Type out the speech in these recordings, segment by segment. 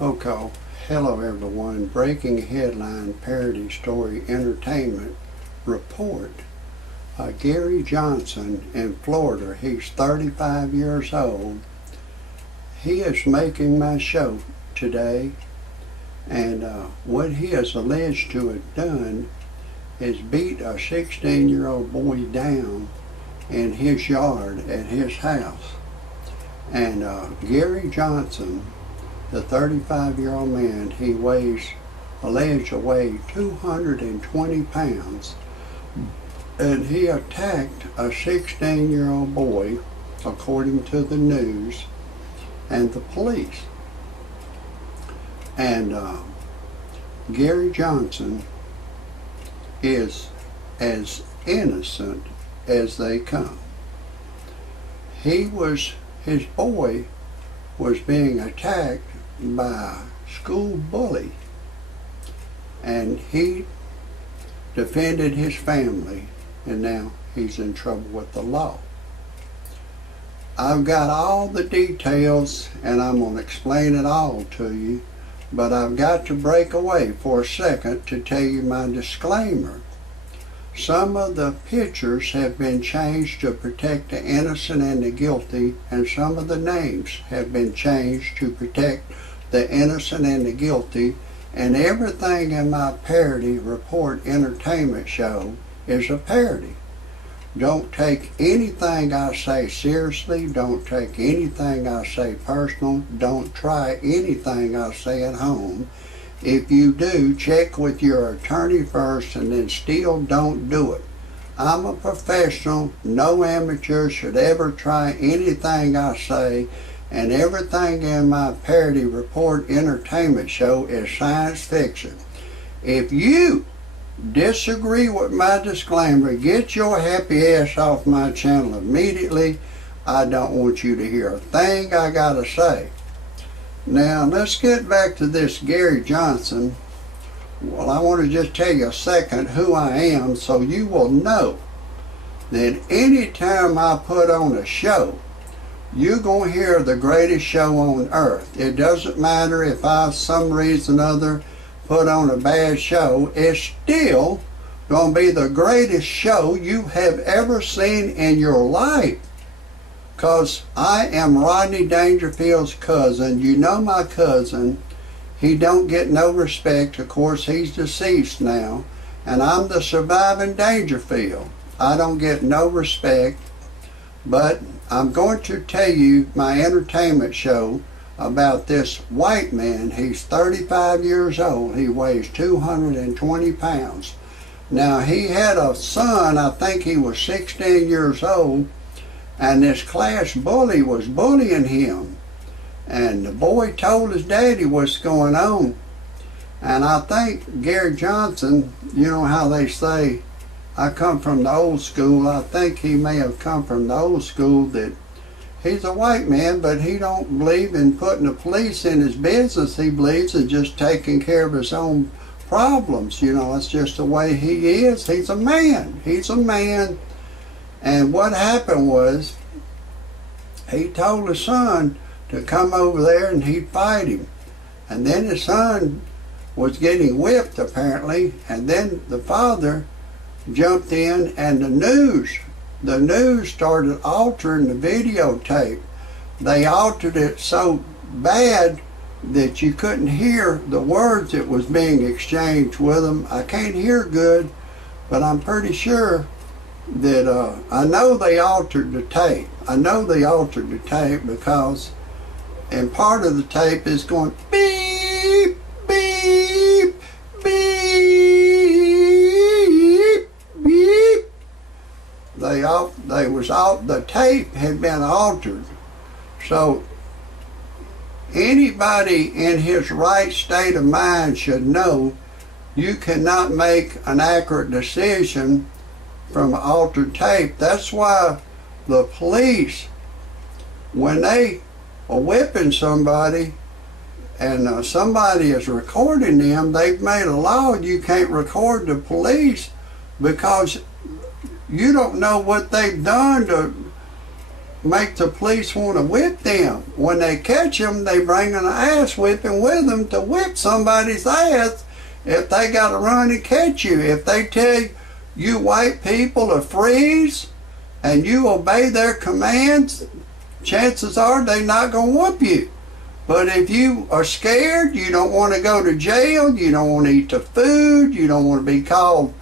Okay, hello everyone. Breaking headline parody story entertainment report. Gary Johnson in Florida, he's 35 years old. He is making my show today, and what he is alleged to have done is beat a 16-year-old boy down in his yard at his house. And Gary Johnson, the 35-year-old man, he alleged to weigh 220 pounds, and he attacked a 16-year-old boy, according to the news and the police. And Gary Johnson is as innocent as they come. His boy was being attacked by a school bully, and he defended his family, and now he's in trouble with the law. I've got all the details and I'm going to explain it all to you, but I've got to break away for a second to tell you my disclaimer. Some of the pictures have been changed to protect the innocent and the guilty, and some of the names have been changed to protect the innocent and the guilty, and everything in my parody report entertainment show is a parody. Don't take anything I say seriously. Don't take anything I say personal. Don't try anything I say at home. If you do, check with your attorney first, and then still don't do it. I'm a professional. No amateur should ever try anything I say, and everything in my parody report entertainment show is science fiction. If you disagree with my disclaimer, get your happy ass off my channel immediately. I don't want you to hear a thing I gotta say. Now let's get back to this Gary Johnson. Well, I want to just tell you a second who I am, so you will know that anytime I put on a show, you're going to hear the greatest show on earth. It doesn't matter if I, some reason or other, put on a bad show, it's still going to be the greatest show you have ever seen in your life. Because I am Rodney Dangerfield's cousin. You know my cousin. He don't get no respect. Of course, he's deceased now. And I'm the surviving Dangerfield. I don't get no respect. But I'm going to tell you my entertainment show about this white man. He's 35 years old. He weighs 220 pounds. Now, he had a son, I think he was 16 years old, and this class bully was bullying him. And the boy told his daddy what's going on. And I think Gary Johnson, you know how they say, I come from the old school. I think he may have come from the old school that he's a white man, but he don't believe in putting the police in his business. He believes in just taking care of his own problems. You know, it's just the way he is. He's a man. He's a man. And what happened was, he told his son to come over there and he'd fight him. And then his son was getting whipped apparently, and then the father jumped in, and the news started altering the videotape. They altered it so bad that you couldn't hear the words that was being exchanged with them. I can't hear good, but I'm pretty sure that I know they altered the tape. I know they altered the tape because, and part of the tape is going beep, beep, beep, beep. The tape had been altered. So anybody in his right state of mind should know you cannot make an accurate decision from altered tape. That's why the police, when they are whipping somebody and somebody is recording them, they've made a law you can't record the police because you don't know what they've done to make the police want to whip them. When they catch them, they bring an ass whipping with them to whip somebody's ass if they got to run and catch you. If they tell you white people to freeze and you obey their commands, chances are they're not going to whoop you. But if you are scared, you don't want to go to jail, you don't want to eat the food, you don't want to be called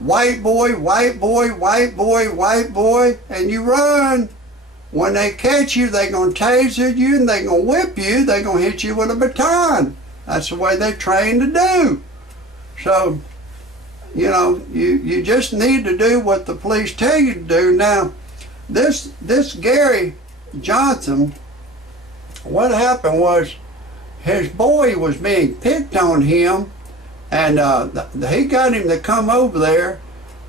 white boy, white boy, white boy, white boy, and you run. When they catch you, they're going to taser you and they're going to whip you. They're going to hit you with a baton. That's the way they're trained to do. So, you know, you just need to do what the police tell you to do. Now, this Gary Johnson, what happened was his boy was being picked on him, and he got him to come over there,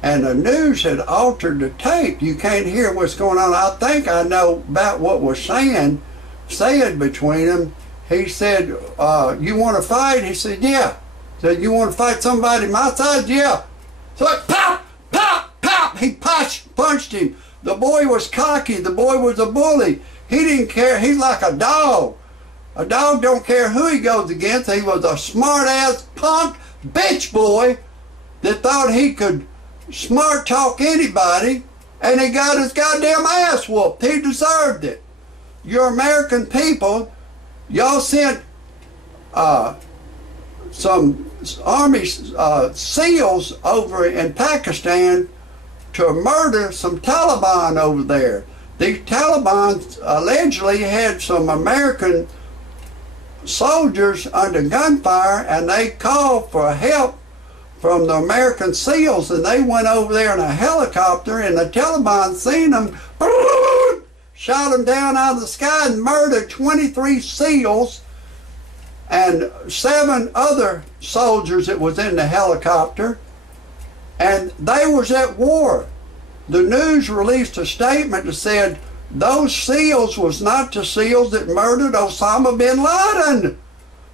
and the news had altered the tape. You can't hear what's going on. I think I know about what was said between them. He said, you want to fight? He said, yeah. He said, you want to fight somebody my size? Yeah. So like, pop, pop, pop. He punched him. The boy was cocky. The boy was a bully. He didn't care. He's like a dog. A dog don't care who he goes against. He was a smart-ass punk bitch boy that thought he could smart talk anybody, and he got his goddamn ass whooped. He deserved it. Your American people, y'all sent some army SEALs over in Pakistan to murder some Taliban over there. These Taliban allegedly had some American soldiers under gunfire, and they called for help from the American SEALs, and they went over there in a helicopter, and the Taliban seen them, shot them down out of the sky and murdered 23 SEALs and 7 other soldiers that was in the helicopter, and they was at war. The news released a statement that said those SEALs was not the SEALs that murdered Osama bin Laden,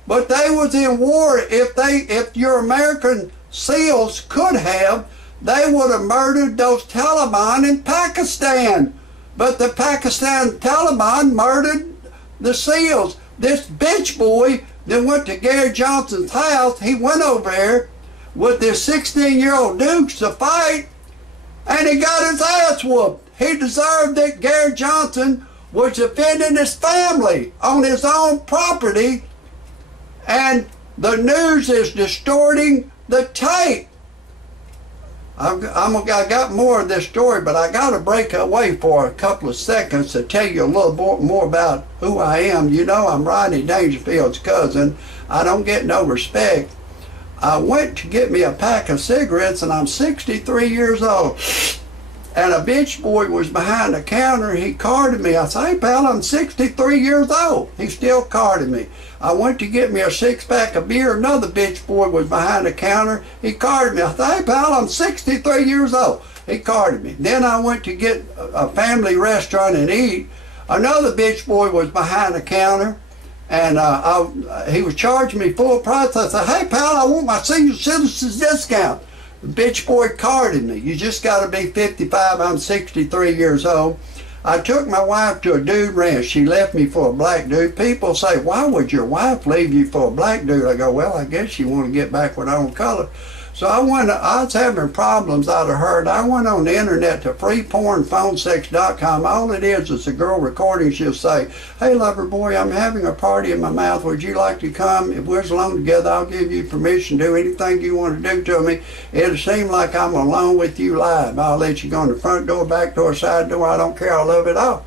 but they was in war. If your American SEALs could have, they would have murdered those Taliban in Pakistan. But the Pakistan Taliban murdered the SEALs. This bitch boy that went to Gary Johnson's house, he went over there with this 16-year-old Dukes to fight, and he got his ass whooped. He deserved it. Gary Johnson was defending his family on his own property, and the news is distorting the tape. I got more of this story, but I got to break away for a couple of seconds to tell you a little more about who I am. You know, I'm Rodney Dangerfield's cousin. I don't get no respect. I went to get me a pack of cigarettes, and I'm 63 years old. And a bitch boy was behind the counter. He carded me. I said, hey, pal, I'm 63 years old. He still carded me. I went to get me a 6-pack of beer. Another bitch boy was behind the counter. He carded me. I said, hey, pal, I'm 63 years old. He carded me. Then I went to get a family restaurant and eat. Another bitch boy was behind the counter, and he was charging me full price. I said, hey, pal, I want my senior citizen's discount. The bitch boy carded me. You just got to be 55. I'm 63 years old. I took my wife to a dude ranch. She left me for a black dude. People say, why would your wife leave you for a black dude? I go, well, I guess you want to get back with her own color. So I was having problems out of her. I went on the internet to freepornphonesex.com. All it is a girl recording. She'll say, hey, lover boy, I'm having a party in my mouth. Would you like to come? If we're alone together, I'll give you permission to do anything you want to do to me. It'll seem like I'm alone with you live. I'll let you go in the front door, back door, side door. I don't care. I love it all.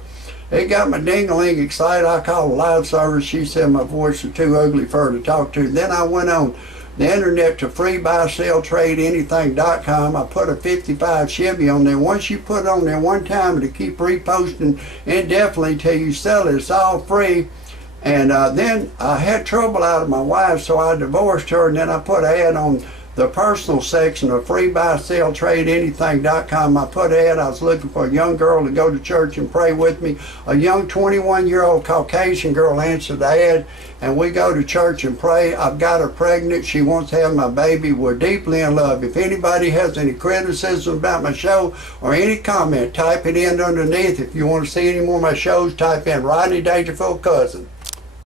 It got my ding-a-ling excited. I called a live service. She said my voice was too ugly for her to talk to. Then I went on the internet to freebuyseltradeanything.com. I put a 55 Chevy on there. Once you put it on there one time, it'll keep reposting indefinitely till you sell it. It's all free. And then I had trouble out of my wife, so I divorced her, and then I put an ad on the personal section of free buy, sell, trade, anything.com. I put an ad. I was looking for a young girl to go to church and pray with me. A young 21-year-old Caucasian girl answered the ad, and we go to church and pray. I've got her pregnant. She wants to have my baby. We're deeply in love. If anybody has any criticism about my show or any comment, type it in underneath. If you want to see any more of my shows, type in Rodney Dangerfield Cousin.